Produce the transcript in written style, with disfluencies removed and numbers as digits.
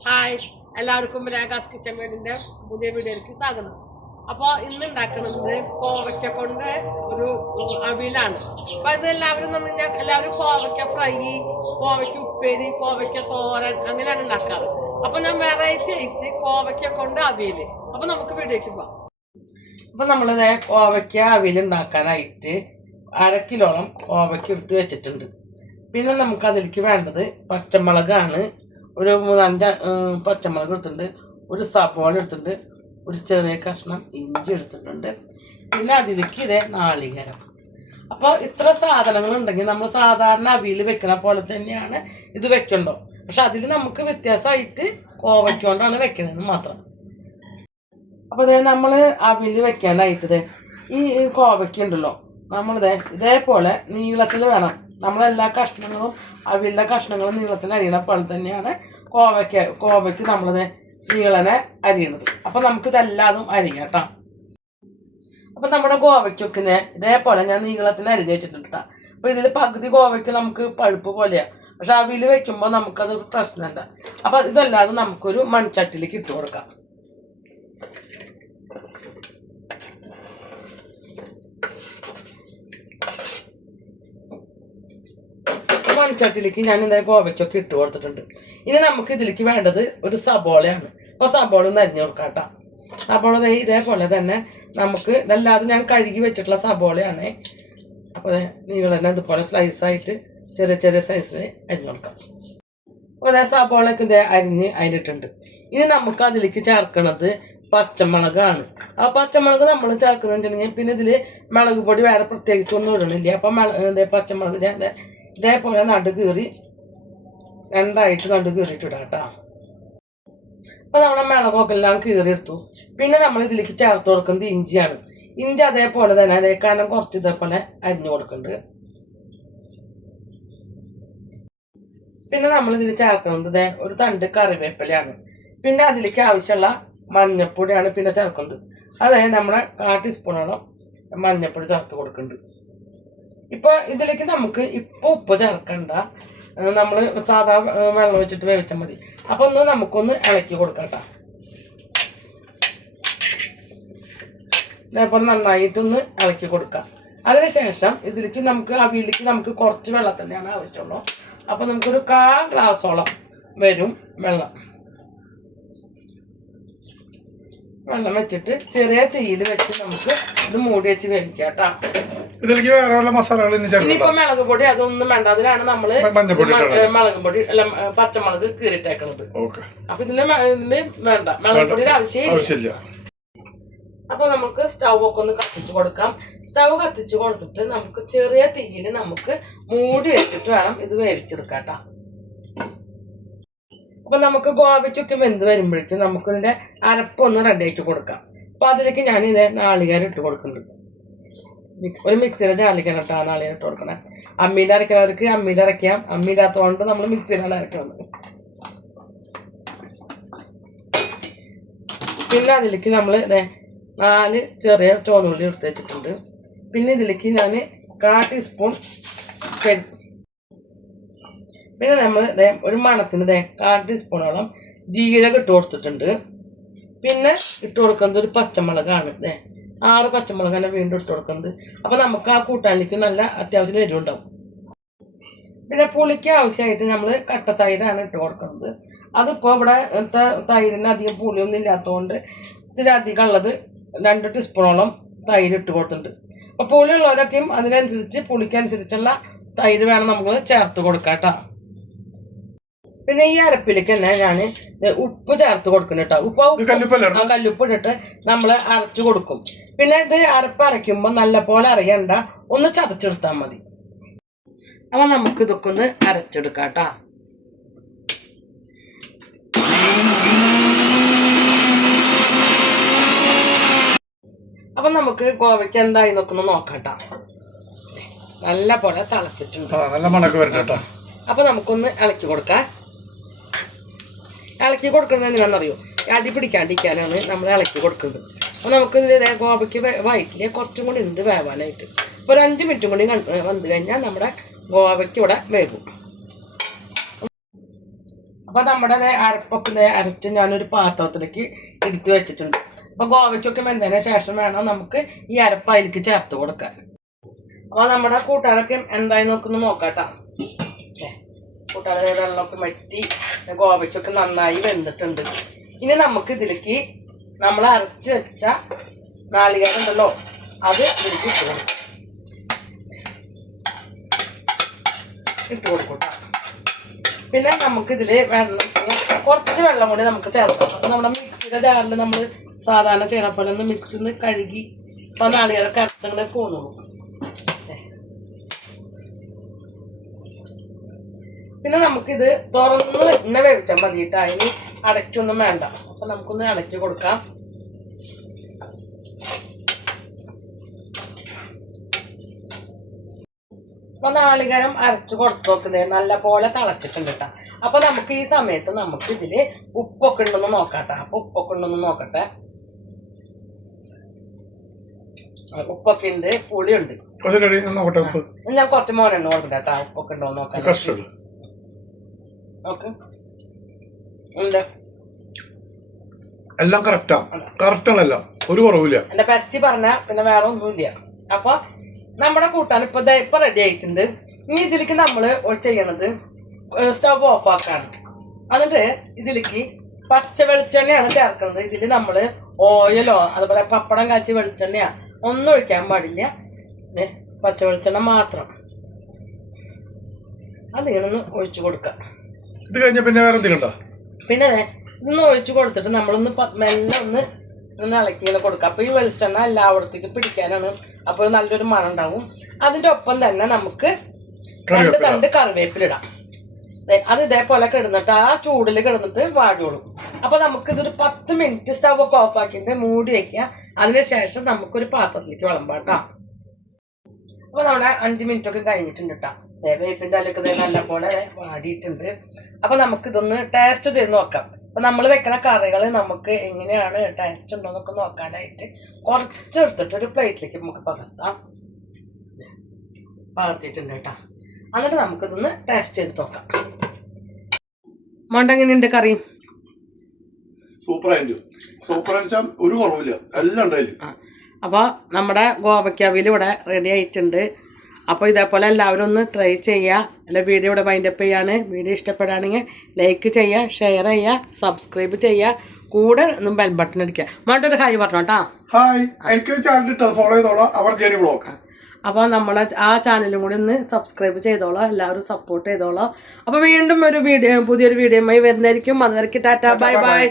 Hi എല്ലാവർക്കും രേഖാസ് kitchen വേഡിന്റെ പുതിയ വീഡിയോയിലേക്ക് സ്വാഗതം. അപ്പോൾ ഇന്ന് ഉണ്ടാക്കുന്നത് കോവയ്ക്ക കൊണ്ട് ഒരു അവിയലാണ്. അപ്പൊ ഇത് എല്ലാവരും എല്ലാവരും കോവയ്ക്ക ഫ്രൈ, കോവയ്ക്ക ഉപ്പേരി, കോവയ്ക്ക തോരൻ അങ്ങനെയാണ് ഉണ്ടാക്കാറ്. അപ്പൊ ഞാൻ വെറൈറ്റി ആയിട്ട് കോവയ്ക്ക കൊണ്ട് അവിയല്. അപ്പൊ നമുക്ക് വീഡിയോക്ക് പോവാം. അപ്പൊ നമ്മളിത് കോവയ്ക്ക അവിയൽ ഉണ്ടാക്കാനായിട്ട് 1/2 കിലോളം കോവയ്ക്ക എടുത്ത് വെച്ചിട്ടുണ്ട്. പിന്നെ നമുക്ക് അതിലേക്ക് വേണ്ടത് പച്ചമുളകാണ്. ഒരു 3-5 പച്ചമുളക് എടുത്തിട്ടുണ്ട്, ഒരു സവാള എടുത്തിട്ടുണ്ട്, ഒരു ചെറിയ കഷ്ണം ഇഞ്ചി എടുത്തിട്ടുണ്ട്, പിന്നെ അതിലേക്ക് ഇതേ നാളികേരം. അപ്പോൾ ഇത്ര സാധനങ്ങൾ ഉണ്ടെങ്കിൽ നമ്മൾ സാധാരണ അവിയൽ വെക്കുന്ന പോലെ തന്നെയാണ് ഇത് വെക്കണ്ടോ. പക്ഷെ അതിൽ നമുക്ക് വ്യത്യാസമായിട്ട് കോവയ്ക്ക കൊണ്ടാണ് വെക്കുന്നത് മാത്രം. അപ്പോൾ ഇതേ നമ്മൾ അവിയൽ വെക്കാനായിട്ട് ഈ കോവയ്ക്ക ഉണ്ടല്ലോ, നമ്മളിതേ ഇതേപോലെ നീളത്തിൽ വേണം. നമ്മളെല്ലാ കഷ്ണങ്ങളും അവിയലിൻ്റെ കഷ്ണങ്ങളും നീളത്തിൽ അരിയണ പോലെ തന്നെയാണ് കോവയ്ക്ക് നമ്മളിത് നീളനെ അരിയണത്. അപ്പം നമുക്കിതെല്ലാതും അരിയാം കേട്ടോ. അപ്പം നമ്മുടെ കോവയ്ക്കൊക്കെ ഇതേപോലെ ഞാൻ നീളത്തിൽ അരിഞ്ഞ് വെച്ചിട്ടുണ്ട് കേട്ടോ. അപ്പോൾ ഇതിൽ പകുതി കോവയ്ക്ക് നമുക്ക് പഴുപ്പ് പോലെയാണ്, പക്ഷെ അവിയൽ വെക്കുമ്പോൾ നമുക്കത് പ്രശ്നമല്ല. അപ്പം ഇതല്ലാതെ നമുക്കൊരു മൺചട്ടിയിലേക്ക് ഇട്ട് കൊടുക്കാം. മൺചട്ടിയിലേക്ക് ഞാൻ ഇതേ കോവയ്ക്കൊക്കെ ഇട്ട് കൊടുത്തിട്ടുണ്ട്. ഇനി നമുക്ക് ഇതിലേക്ക് വേണ്ടത് ഒരു സബോളയാണ്. അപ്പോൾ സബോള ഒന്ന് അരിഞ്ഞു കൊടുക്കാം കേട്ടോ. സബോള ഇതേപോലെ തന്നെ നമുക്ക് ഇതല്ലാതെ ഞാൻ കഴുകി വെച്ചിട്ടുള്ള സബോളയാണ്. അപ്പോൾ നിങ്ങൾ തന്നെ ഇതുപോലെ സ്ലൈസായിട്ട് ചെറിയ ചെറിയ സൈസിൽ അരിഞ്ഞു കൊടുക്കാം. അപ്പോൾ അതേ സബോളയൊക്കെ ഇതേ അരിഞ്ഞ് അതിലിട്ടുണ്ട്. ഇനി നമുക്ക് അതിലേക്ക് ചേർക്കണത് പച്ചമുളകാണ്. ആ പച്ചമുളക് നമ്മൾ ചേർക്കുന്നത് വെച്ചിട്ടുണ്ടെങ്കിൽ പിന്നെ ഇതിൽ മുളക് പൊടി വേറെ പ്രത്യേകിച്ചൊന്നും ഇടണില്ല. അപ്പം പച്ചമുളക് ഞാൻ ഇതേപോലെ നടുകീറി 2ആയിട്ട് നടുകീറിയിട്ട് ഇടാം കേട്ടോ. അപ്പോൾ നമ്മുടെ മുളകൊക്കെ എല്ലാം കീറിയെടുത്തു. പിന്നെ നമ്മൾ ഇതിലേക്ക് ചേർത്ത് കൊടുക്കുന്നത് ഇഞ്ചിയാണ്. ഇഞ്ചി അതേപോലെ തന്നെ അതേക്കാലം കുറച്ച് ഇതേപോലെ അരിഞ്ഞു കൊടുക്കുന്നുണ്ട്. പിന്നെ നമ്മൾ ഇതിൽ ചേർക്കുന്നത് ഒരു തണ്ട് കറിവേപ്പിലയാണ്. പിന്നെ അതിലേക്ക് ആവശ്യമുള്ള മഞ്ഞൾപ്പൊടിയാണ് പിന്നെ ചേർക്കുന്നത്. അതായത് നമ്മുടെ 1/4 ടീസ്പൂണോളം മഞ്ഞൾപ്പൊടി ചേർത്ത് കൊടുക്കുന്നുണ്ട്. ഇപ്പോൾ ഇതിലേക്ക് നമുക്ക് ഇപ്പോൾ ഉപ്പ് ചേർക്കണ്ട, നമ്മൾ സാധാ വെള്ളം വെച്ചിട്ട് വേവിച്ചാൽ മതി. അപ്പോൾ നമുക്കൊന്ന് ഇളക്കി കൊടുക്കാം കേട്ടോ. ഇതേപോലെ നന്നായിട്ടൊന്ന് ഇളക്കി കൊടുക്കാം. അതിനുശേഷം ഇതിലേക്ക് അവിയലേക്ക് നമുക്ക് കുറച്ച് വെള്ളം തന്നെയാണ് ആവശ്യമുള്ളൂ. അപ്പോൾ നമുക്കൊരു 1/4 ഗ്ലാസോളം വരും വെള്ളം വെച്ചിട്ട് ചെറിയ തീയിൽ വെച്ച് നമുക്ക് ഇത് മൂടി വെച്ച് വേവിക്കാം കേട്ടോ. ഇതിലേക്ക് വേറെ മസാലകൾ ഇനിയിപ്പോ മുളക് പൊടി അതൊന്നും വേണ്ട. അതിലാണ് നമ്മള് മുളക് പൊടി അല്ല പച്ചമുളക് കീറിട്ടേക്കുന്നത്. അപ്പൊ ഇതിന് വേണ്ട മുളക് പൊടിയുടെ ആവശ്യമില്ല. അപ്പൊ നമുക്ക് സ്റ്റൗ ഒക്കെ ഒന്ന് കത്തിച്ചു കൊടുക്കാം. സ്റ്റൗ കത്തിച്ചു കൊടുത്തിട്ട് നമുക്ക് ചെറിയ തീയിൽ നമുക്ക് മൂടി വെച്ചിട്ട് വേണം ഇത് വേവിച്ചെടുക്കാം കേട്ടോ. അപ്പൊ നമുക്ക് കോവയ്ക്കൊക്കെ വെന്ത് വരുമ്പോഴേക്കും നമുക്ക് ഇതിന്റെ അരപ്പൊന്ന് റെഡി ആയിട്ട് കൊടുക്കാം. അപ്പൊ അതിലേക്ക് ഞാൻ ഇത് നാളികേരം ഇട്ട് കൊടുക്കുന്നുണ്ട്. ഒരു മിക്സിയിലെ ചാലിക്കണം കേട്ടോ നാളികേരം ഇട്ട് കൊടുക്കണേ. അമ്മിയിൽ അരയ്ക്കുന്നവർക്ക് അമ്മിയിൽ അരയ്ക്കാം. അമ്മിയില്ലാത്തതുകൊണ്ട് നമ്മൾ മിക്സിയിലാണ് അരക്കുന്നത്. പിന്നെ അതിലേക്ക് നമ്മൾ 4 ചെറിയ ചുവന്നുള്ളി എടുത്ത് വെച്ചിട്ടുണ്ട്. പിന്നെ ഇതിലേക്ക് ഞാൻ 1/4 ടീസ്പൂൺ പിന്നെ നമ്മൾ ഒരു മണത്തിന് 1/4 ടീസ്പൂണോളം ജീരകം ഇട്ട് കൊടുത്തിട്ടുണ്ട്. പിന്നെ ഇട്ട് കൊടുക്കുന്നത് ഒരു പച്ചമുളകാണ്. 6 പച്ചമുളകാണ് വീണ്ടും ഇട്ട് കൊടുക്കുന്നത്. അപ്പോൾ നമുക്ക് ആ കൂട്ടാനിലേക്ക് നല്ല അത്യാവശ്യം എരിവുണ്ടാവും. പിന്നെ പുളിക്ക് ആവശ്യമായിട്ട് നമ്മൾ കട്ട തൈരാണ് ഇട്ട് കൊടുക്കുന്നത്. അതിപ്പോൾ ഇവിടെ തൈരിന് അധികം പുളിയൊന്നും ഇല്ലാത്തതുകൊണ്ട് ഇതിലധികം ഉള്ളത് 2 ടീസ്പൂണോളം തൈര് ഇട്ട് കൊടുത്തിട്ടുണ്ട്. അപ്പോൾ പുളിയുള്ളവരൊക്കെയും അതിനനുസരിച്ച് പുളിക്കനുസരിച്ചുള്ള തൈര് വേണം നമ്മൾ ചേർത്ത് കൊടുക്കാം കേട്ടോ. പിന്നെ ഈ അരപ്പിലേക്ക് തന്നെ ഞാൻ ഉപ്പ് ചേർത്ത് കൊടുക്കണം കേട്ടോ. കല്ലുപ്പ് ഇട്ടിട്ട് നമ്മൾ അരച്ചു കൊടുക്കും. പിന്നെ ഇത് അരക്കുമ്പോൾ നല്ലപോലെ അറിയണ്ട, ഒന്ന് ചതച്ചെടുത്താൽ മതി. അപ്പൊ നമുക്ക് ഇതൊക്കെ ഒന്ന് അരച്ചെടുക്കാം കേട്ടോ. അപ്പൊ നമുക്ക് കോവയ്ക്ക് എന്തായി നോക്കുന്നു നോക്കാം കേട്ടോ. നല്ല പോലെ തിളച്ചിട്ടുണ്ട്. അപ്പൊ നമുക്കൊന്ന് ഇളക്കി കൊടുക്കാം. ഇളക്കി കൊടുക്കുന്നത് എന്തിനാണെന്നറിയോ? അടി പിടിക്കാണ്ടിരിക്കാനാണ് നമ്മൾ ഇളക്കി കൊടുക്കുന്നത്. അപ്പോൾ നമുക്ക് കോവയ്ക്ക് വയറ്റിൽ കുറച്ചും കൂടി ഉണ്ട് വേവാനായിട്ട്. അപ്പോൾ ഒരു 5 മിനിറ്റും കൂടി വന്നു കഴിഞ്ഞാൽ നമ്മുടെ കോവയ്ക്ക് ഇവിടെ വേകും. അപ്പോൾ നമ്മുടെ അരപ്പൊക്കെ അരച്ച് ഞാനൊരു പാത്രത്തിലേക്ക് എടുത്ത് വെച്ചിട്ടുണ്ട്. അപ്പോൾ ഗോവയ്ക്കൊക്കെ വെന്തതിന് ശേഷം വേണം നമുക്ക് ഈ അരപ്പ് അതിലേക്ക് ചേർത്ത് കൊടുക്കാൻ. അപ്പോൾ നമ്മുടെ കൂട്ടുകാരൊക്കെ എന്തായി നോക്കുന്നു നോക്കാട്ടോ. കൂട്ടുകാരെ വെള്ളമൊക്കെ വറ്റി ഗോവയ്ക്കൊക്കെ നന്നായി വെന്തിട്ടുണ്ട്. ഇനി നമുക്ക് ഇതിലേക്ക് നമ്മൾ അരച്ച് വെച്ച നാളികേരം ഉണ്ടല്ലോ അത് ഇതിലേക്ക് ഇട്ട് കൊടുക്കും. പിന്നെ നമുക്കിതിൽ വെള്ളം കുറച്ച് വെള്ളം കൂടി നമുക്ക് ചേർക്കാം. അപ്പോൾ നമ്മുടെ മിക്സിയുടെ ജാറിൽ നമ്മൾ സാധാരണ ചെയ്യണ പോലെ ഒന്ന് മിക്സിൽ നിന്ന് കഴുകി അപ്പോൾ നാളികേരൊക്കെ അരത്തങ്ങനെ പോകുന്നുള്ളൂ. പിന്നെ നമുക്കിത് തുറന്ന് തന്നെ വേവിച്ചാൽ മതിയിട്ട് അതിന് അടയ്ക്കൊന്നും വേണ്ട. അപ്പം നമുക്കൊന്ന് അടയ്ക്ക് കൊടുക്കാം. അപ്പോൾ നാളികേരം അരച്ച് കൊടുത്ത് നോക്കുന്നത് നല്ല പോലെ തിളച്ചിട്ടുണ്ട് കേട്ടോ. അപ്പോൾ നമുക്ക് ഈ സമയത്ത് നമുക്ക് ഇതിൽ ഉപ്പൊക്കെ ഉണ്ടെന്ന് നോക്കാട്ടോ. അപ്പോൾ ഉപ്പൊക്കെ ഉണ്ടെന്ന് നോക്കട്ടെ. ഉപ്പൊക്കെ ഉണ്ട്, പുളിയുണ്ട്. ഞാൻ കുറച്ച് മോനെണ്ണ കൊടുക്കട്ടെ കേട്ടോ. ഉപ്പൊക്കെ ഉണ്ടോ നോക്കാം. ഓക്കെ എല്ലാം കറക്റ്റാണല്ലോ, ഒരു കുറവില്ല. എന്റെ ബെസ്റ്റ് പറഞ്ഞ പിന്നെ വേറെ ഒന്നുമില്ല. അപ്പൊ നമ്മുടെ കൂട്ടാൻ ഇപ്പൊ റെഡി ആയിട്ടുണ്ട്. ഇനി ഇതിലേക്ക് നമ്മൾ ചെയ്യണത് സ്റ്റവ് ഓഫ് ആക്കാണ്. എന്നിട്ട് ഇതിലേക്ക് പച്ച വെളിച്ചെണ്ണയാണ് ചേർക്കുന്നത്. ഇതിൽ നമ്മൾ ഓയിലോ അതുപോലെ പപ്പടം കാച്ചി വെളിച്ചെണ്ണയോ ഒന്നും ഒഴിക്കാൻ പാടില്ല. പച്ച വെളിച്ചെണ്ണ മാത്രം അതിങ്ങനെ ഒഴിച്ചു കൊടുക്കാം. ഇത് കഴിഞ്ഞ പിന്നെ വേറെ എന്തെങ്കിലും പിന്നെ ഇതൊന്ന് ഒഴിച്ചു കൊടുത്തിട്ട് നമ്മളൊന്ന് മെല്ലെ ഒന്ന് ഇളക്കി ഇങ്ങനെ കൊടുക്കുക. അപ്പോൾ ഈ വെളിച്ചെണ്ണ എല്ലായിടത്തേക്ക് പിടിക്കാനാണ്. അപ്പോൾ നല്ലൊരു മണം ഉണ്ടാവും. അതിൻ്റെ ഒപ്പം തന്നെ നമുക്ക് 2 തണ്ട് കറിവേപ്പിലിടാം. അത് ഇതേപോലെ കിടന്നിട്ട് ആ ചൂടിൽ കിടന്നിട്ട് വാടിയോളും. അപ്പോൾ നമുക്കിതൊരു 10 മിനിറ്റ് സ്റ്റവ് ഒക്കെ ഓഫ് ആക്കിയിട്ട് മൂടി വയ്ക്കുക. അതിനുശേഷം നമുക്കൊരു പാത്രത്തിലേക്ക് വിളമ്പാട്ടോ. അപ്പോൾ നമ്മുടെ 5 മിനിറ്റ് ഒക്കെ കഴിഞ്ഞിട്ടുണ്ട് കേട്ടോ. വേപ്പിൻ്റെ അലൊക്കെ നല്ല പോലെ വാടിയിട്ടുണ്ട്. അപ്പോൾ നമുക്കിതൊന്ന് ടേസ്റ്റ് ചെയ്ത് നോക്കാം. അപ്പോൾ നമ്മൾ വെക്കുന്ന കറികൾ നമുക്ക് എങ്ങനെയാണ് ടേസ്റ്റ് ഉണ്ടോ എന്നൊക്കെ നോക്കാനായിട്ട് കുറച്ച് എടുത്തിട്ട് ഒരു പ്ലേറ്റിലേക്ക് നമുക്ക് പകർത്തിയിട്ടുണ്ട് കേട്ടോ. എന്നിട്ട് നമുക്കിതൊന്ന് ടേസ്റ്റ് ചെയ്ത് നോക്കാം. മണ്ട എങ്ങനെയുണ്ട് കറി? സൂപ്പറായിട്ട് ഒരു കുറവില്ല, എല്ലാം ഉണ്ടായില്ല. അപ്പോൾ നമ്മുടെ ഗോവയ്ക്കാവിൽ ഇവിടെ റെഡി ആയിട്ടുണ്ട്. അപ്പോൾ ഇതേപോലെ എല്ലാവരും ഒന്ന് ട്രൈ ചെയ്യുക. അല്ല വീഡിയോ ഇവിടെ വൈൻഡപ്പ് ചെയ്യാണ്. വീഡിയോ ഇഷ്ടപ്പെടുകയാണെങ്കിൽ ലൈക്ക് ചെയ്യുക, ഷെയർ ചെയ്യുക, സബ്സ്ക്രൈബ് ചെയ്യുക, കൂടെ ഒന്ന് ബെൽ ബട്ടൺ അടിക്കുക. മണ്ടൊരു ഹായ് പറഞ്ഞു കേട്ടോ. ഹായ്, എനിക്കൊരു ചാനൽ ഫോളോ ചെയ്തോളാം, അവർ ജേണി വ്ളോഗ്. അപ്പോൾ നമ്മളെ ആ ചാനലും കൂടി ഒന്ന് സബ്സ്ക്രൈബ് ചെയ്തോളാം. എല്ലാവരും സപ്പോർട്ട് ചെയ്തോളാം. അപ്പോൾ വീണ്ടും ഒരു പുതിയൊരു വീഡിയോയുമായി വരുന്നതായിരിക്കും. അതുവരെയ്ക്ക് ടാറ്റ, ബൈ ബൈ.